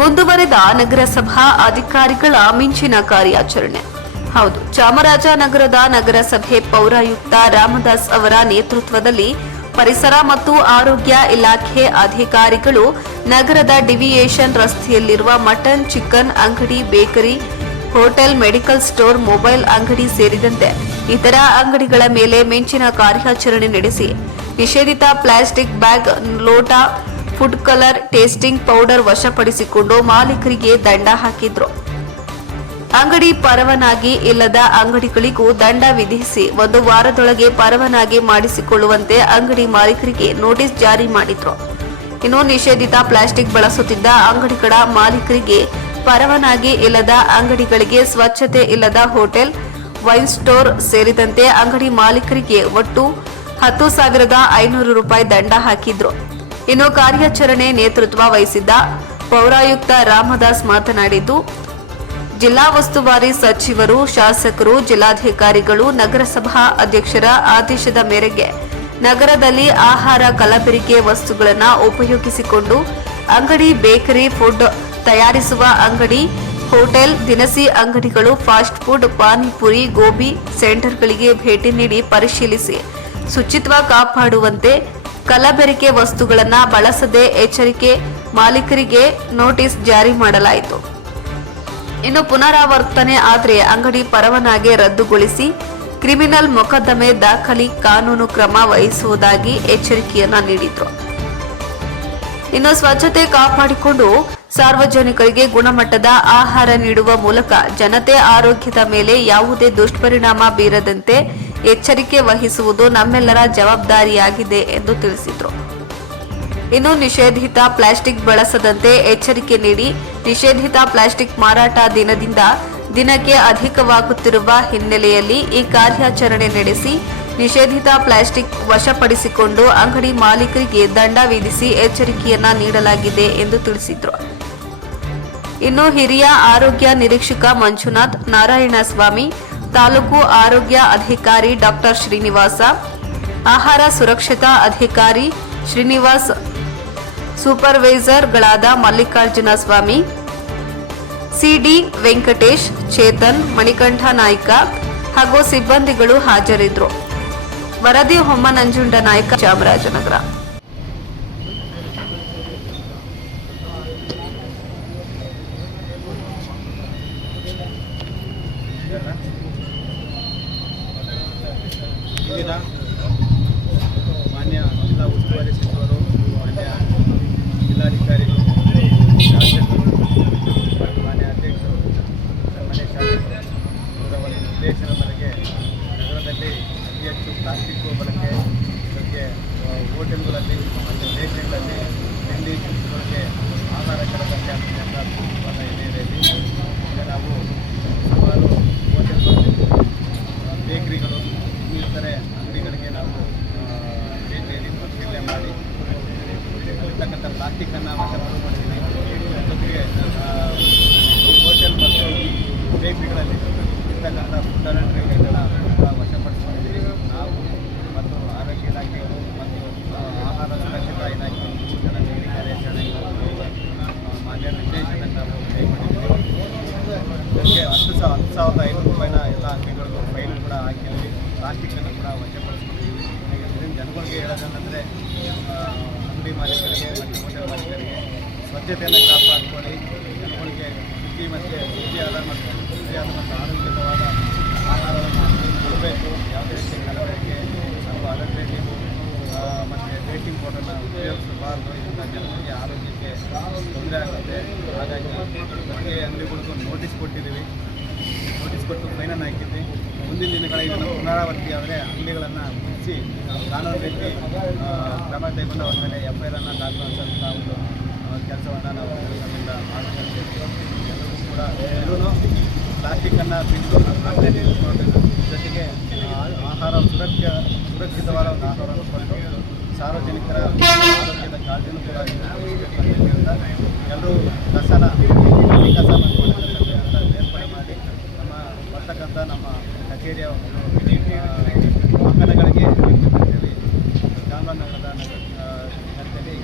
ಮುಂದುವರೆದ ನಗರಸಭಾ ಅಧಿಕಾರಿಗಳ ಮಿಂಚಿನ ಕಾರ್ಯಾಚರಣೆ. ಹೌದು, ಚಾಮರಾಜನಗರದ ನಗರಸಭೆ ಪೌರಾಯುಕ್ತ ರಾಮದಾಸ್ ಅವರ ನೇತೃತ್ವದಲ್ಲಿ ಪರಿಸರ ಮತ್ತು ಆರೋಗ್ಯ ಇಲಾಖೆ ಅಧಿಕಾರಿಗಳು ನಗರದ ಡಿವಿಯೇಷನ್ ರಸ್ತೆಯಲ್ಲಿರುವ ಮಟನ್ ಚಿಕನ್ ಅಂಗಡಿ, bakery, hotel, medical store, mobile ಅಂಗಡಿ ಸೇರಿದಂತೆ ಇತರ ಅಂಗಡಿಗಳ ಮೇಲೆ ಮಿಂಚಿನ ಕಾರ್ಯಾಚರಣೆ ನಡೆಸಿ, ನಿಷೇಧಿತ ಪ್ಲಾಸ್ಟಿಕ್ ಬ್ಯಾಗ್, ಲೋಟ ಫುಡ್ ಕಲರ್ ಟೇಸ್ಟಿಂಗ್ ಪೌಡರ್ ವಶಪಡಿಸಿಕೊಂಡು ಮಾಲೀಕರಿಗೆ ದಂಡ ಹಾಕಿದ್ರು. ಅಂಗಡಿ ಪರವನಾಗಿ ಇಲ್ಲದ ಅಂಗಡಿಗಳಿಗೂ ದಂಡ ವಿಧಿಸಿ ಒಂದು ವಾರದೊಳಗೆ ಪರವನಾಗಿ ಮಾಡಿಸಿಕೊಳ್ಳುವಂತೆ ಅಂಗಡಿ ಮಾಲೀಕರಿಗೆ ನೋಟಿಸ್ ಜಾರಿ ಮಾಡಿದ್ರು. ಇನ್ನು ನಿಷೇಧಿತ ಪ್ಲಾಸ್ಟಿಕ್ ಬಳಸುತ್ತಿದ್ದ ಅಂಗಡಿಗಳ ಮಾಲೀಕರಿಗೆ ಪರವನಾಗಿ ಇಲ್ಲದ ಅಂಗಡಿಗಳಿಗೆ ಸ್ವಚ್ಛತೆ ಇಲ್ಲದ ಹೋಟೆಲ್, ವೈನ್ ಸ್ಟೋರ್ ಸೇರಿದಂತೆ ಅಂಗಡಿ ಮಾಲೀಕರಿಗೆ ಒಟ್ಟು ಹತ್ತು ಸಾವಿರದ ಐನೂರು ರೂಪಾಯಿ ದಂಡ ಹಾಕಿದ್ರು. ಇನ್ನು ಕಾರ್ಯಾಚರಣೆ ನೇತೃತ್ವ ವಹಿಸಿದ್ದ ಪೌರಾಯುಕ್ತ ರಾಮದಾಸ್ ಮಾತನಾಡಿದ್ದು, ಜಿಲ್ಲಾ ಉಸ್ತುವಾರಿ ಸಚಿವರು, ಶಾಸಕರು, ಜಿಲ್ಲಾಧಿಕಾರಿಗಳು, ನಗರಸಭಾ ಅಧ್ಯಕ್ಷರ ಆದೇಶದ ಮೇರೆಗೆ ನಗರದಲ್ಲಿ ಆಹಾರ ಕಲಬೆರಕೆ ವಸ್ತುಗಳನ್ನು ಉಪಯೋಗಿಸಿಕೊಂಡು ಅಂಗಡಿ, ಬೇಕರಿ, ಫುಡ್ ತಯಾರಿಸುವ ಅಂಗಡಿ, ಹೋಟೆಲ್, ದಿನಸಿ ಅಂಗಡಿಗಳು, ಫಾಸ್ಟ್ ಫುಡ್, ಪಾನಿಪುರಿ, ಗೋಬಿ ಸೆಂಟರ್ಗಳಿಗೆ ಭೇಟಿ ನೀಡಿ ಪರಿಶೀಲಿಸಿ, ಶುಚಿತ್ವ ಕಾಪಾಡುವಂತೆ ಕಲಬೆರಕೆ ವಸ್ತುಗಳನ್ನು ಬಳಸದೆ ಎಚ್ಚರಿಕೆ ಮಾಲೀಕರಿಗೆ ನೋಟಿಸ್ ಜಾರಿ ಮಾಡಲಾಯಿತು. ಇನ್ನು ಪುನರಾವರ್ತನೆ ಆದರೆ ಅಂಗಡಿ ಪರವಾನಗಿ ರದ್ದುಗೊಳಿಸಿ ಕ್ರಿಮಿನಲ್ ಮೊಕದ್ದಮೆ ದಾಖಲಿ ಕಾನೂನು ಕ್ರಮ ವಹಿಸುವುದಾಗಿ ಎಚ್ಚರಿಕೆಯನ್ನ ನೀಡಿದ್ರು. ಇನ್ನು ಸ್ವಚ್ಛತೆ ಕಾಪಾಡಿಕೊಂಡು ಸಾರ್ವಜನಿಕರಿಗೆ ಗುಣಮಟ್ಟದ ಆಹಾರ ನೀಡುವ ಮೂಲಕ ಜನತೆ ಆರೋಗ್ಯದ ಮೇಲೆ ಯಾವುದೇ ದುಷ್ಪರಿಣಾಮ ಬೀರದಂತೆ ಎಚ್ಚರಿಕೆ ವಹಿಸುವುದು ನಮ್ಮೆಲ್ಲರ ಜವಾಬ್ದಾರಿಯಾಗಿದೆ ಎಂದು ತಿಳಿಸಿದರು. ಇನ್ನು ನಿಷೇಧಿತ ಪ್ಲಾಸ್ಟಿಕ್ ಬಳಸದಂತೆ ಎಚ್ಚರಿಕೆ ನೀಡಿ ನಿಷೇಧಿತ ಪ್ಲಾಸ್ಟಿಕ್ ಮಾರಾಟ ದಿನದಿಂದ ದಿನಕ್ಕೆ ಅಧಿಕವಾಗುತ್ತಿರುವ ಹಿನ್ನೆಲೆಯಲ್ಲಿ ಈ ಕಾರ್ಯಾಚರಣೆ ನಡೆಸಿ ನಿಷೇಧಿತ ಪ್ಲಾಸ್ಟಿಕ್ ವಶಪಡಿಸಿಕೊಂಡು ಅಂಗಡಿ ಮಾಲೀಕರಿಗೆ ದಂಡ ವಿಧಿಸಿ ಎಚ್ಚರಿಕೆಯನ್ನ ನೀಡಲಾಗಿದೆ ಎಂದು ತಿಳಿಸಿದರು. ಇನ್ನು ಹಿರಿಯ ಆರೋಗ್ಯ ನಿರೀಕ್ಷಕ ಮಂಜುನಾಥ್ ನಾರಾಯಣಸ್ವಾಮಿ ತಾಲೂಕು ಆರೋಗ್ಯ ಅಧಿಕಾರಿ ಡಾಕ್ಟರ್ ಶ್ರೀನಿವಾಸ, ಆಹಾರ ಸುರಕ್ಷತಾ ಅಧಿಕಾರಿ ಶ್ರೀನಿವಾಸ್, ಸೂಪರ್ವೈಸರ್ಗಳಾದ ಮಲ್ಲಿಕಾರ್ಜುನ ಸ್ವಾಮಿ, ಸಿಡಿ ವೆಂಕಟೇಶ್, ಚೇತನ್, ಮಣಿಕಂಠ ನಾಯ್ಕ ಹಾಗೂ ಸಿಬ್ಬಂದಿಗಳು ಹಾಜರಿದ್ದರು ವರದಿ ಹೊಮ್ಮನಂಜುಂಡ ನಾಯ್ಕ ಚಾಮರಾಜನಗರ. ವಿವಿಧ ಮಾನ್ಯ ಜಿಲ್ಲಾ ಉಸ್ತುವಾರಿ ಸಚಿವರು ಮಾನ್ಯ ಜಿಲ್ಲಾಧಿಕಾರಿಗಳು, ಶಾಸಕರು, ಮಾನ್ಯ ಅಧ್ಯಕ್ಷರು, ಸನ್ಮಾನ್ಯ ಶಾಸಕರು ಅವರ ಒಂದು ನಿರ್ದೇಶನ ನಗರದಲ್ಲಿ ಅತಿ ಹೆಚ್ಚು ಪ್ಲಾಸ್ಟಿಕ್ ಬಳಕೆ ಇದಕ್ಕೆ ಹೋಟೆಲ್ಗಳಲ್ಲಿ ಮತ್ತು ದೇಶಗಳಲ್ಲಿ ತಿಂಡಿ ತಿನಿಸುಗಳಿಗೆ ಆಹಾರ ಕಲಬೆರಕೆ ಅಂತ ಇರ್ತಕ್ಕಂಥ ಪ್ಲಾಸ್ಟಿಕ್ಕನ್ನು ವಶಪಡಿಸ್ಕೊಂಡಿದ್ದೀವಿ ಜೊತೆಗೆ ಹೋಟೆಲ್ ಮತ್ತು ಬೇಕರಿಗಳಲ್ಲಿ ಇರ್ತಕ್ಕಂಥ ಫುಡ್ ವಶಪಡಿಸ್ಕೊಂಡಿದ್ದೀವಿ ನಾವು ಮತ್ತು ಆರೋಗ್ಯ ಇಲಾಖೆಗಳು ಮತ್ತು ಆಹಾರ ಸುರಕ್ಷತಾ ಇಲಾಖೆ ಜನ ಜಂಟಿ ಕಾರ್ಯಾಚರಣೆಗಳು ಆ, ಮಾನ್ಯ ನಿರ್ದೇಶನ ನಾವು ಕೈಗೊಂಡಿದ್ದೀವಿ ಹತ್ತು ಸಾವಿರ ಹತ್ತು ಸಾವಿರದ ಐನೂರು ರೂಪಾಯಿನ ಎಲ್ಲ ಅಂಗಡಿಗಳಿಗೂ ಫೈನ್ ಕೂಡ ಹಾಕಿ ಅಲ್ಲಿ ಪ್ಲಾಸ್ಟಿಕ್ಕನ್ನು ಕೂಡ ವಶಪಡಿಸ್ಕೊಂಡಿದ್ದೀವಿ ಜನಗಳಿಗೆ ಹೇಳೋದೇನೆಂದರೆ ಅಂಗಡಿ ಮಾಲೀಕರಿಗೆ ಮತ್ತು ಹೋಟೆಲ್ ಮಾಲೀಕರಿಗೆ ಸ್ವಚ್ಛತೆಯನ್ನು ಕಾಪಾಡಿಕೊಳ್ಳಿ. ಜನಗಳಿಗೆ ಶುದ್ಧಿ ಮತ್ತು ಶುಚಿಯಾದ ಮತ್ತು ಶುಚಿಯಾದ ಮತ್ತು ಆರೋಗ್ಯಕರವಾದ ಆಹಾರವನ್ನು ಕೊಡಬೇಕು. ಯಾವುದೇ ರೀತಿ ಕಲಬೆರಕೆ ಅಥವಾ ಅದಕ್ಕೆ ಮತ್ತು ಬೇಕಿಂಗ್ ಪೌಡರ್ನ ಉಪಯೋಗಿಸಬಾರ್ದು. ಇದರಿಂದ ಜನರಿಗೆ ಆರೋಗ್ಯಕ್ಕೆ ತೊಂದರೆ ಆಗುತ್ತೆ. ಹಾಗಾಗಿ ಪ್ರತಿ ಅಂಗಡಿಗಳಿಗೂ ನೋಟಿಸ್ ಕೊಟ್ಟಿದ್ದೀವಿ. ನೋಟಿಸ್ ಕೊಟ್ಟು ಫೈನನ್ನು ಹಾಕಿದ್ವಿ. ಮುಂದಿನ ದಿನಗಳಲ್ಲಿ ಪುನರಾವರ್ತಿ ಆದರೆ ಅಂಗಡಿಗಳನ್ನು ಮುಚ್ಚಿ, ಕಾನೂನು ರೀತಿ ಕ್ರಮ ತೆಗೆದುಕೊಂಡು ಅವ್ರ ಮೇಲೆ ಎಫ್ ಐ ಆರನ್ನು ದಾಖಲಿಸುವಂಥ ಒಂದು ಕೆಲಸವನ್ನು ನಾವು ಮಾಡ್ತೀವಿ ಎಲ್ಲರೂ ಕೂಡ ಎಲ್ಲರೂ ಪ್ಲಾಸ್ಟಿಕ್ಕನ್ನು ಬಿಟ್ಟು ಜೊತೆಗೆ ಆಹಾರ ಸುರಕ್ಷ, ಸುರಕ್ಷಿತವಾದ ಒಂದು ಆಹಾರವನ್ನು ಕೊಟ್ಟು ಸಾರ್ವಜನಿಕರ ಆರೋಗ್ಯದ ಕಾಳಜಿನೂ ಕೂಡ ಎಲ್ಲರೂ ಕಸನ ಕಸ ಅಂತ ನಮ್ಮ ಕಚೇರಿಯ ವಾಹನಗಳಿಗೆ ಚಾಮರಾಜನಗರದ ನಗರದಲ್ಲಿ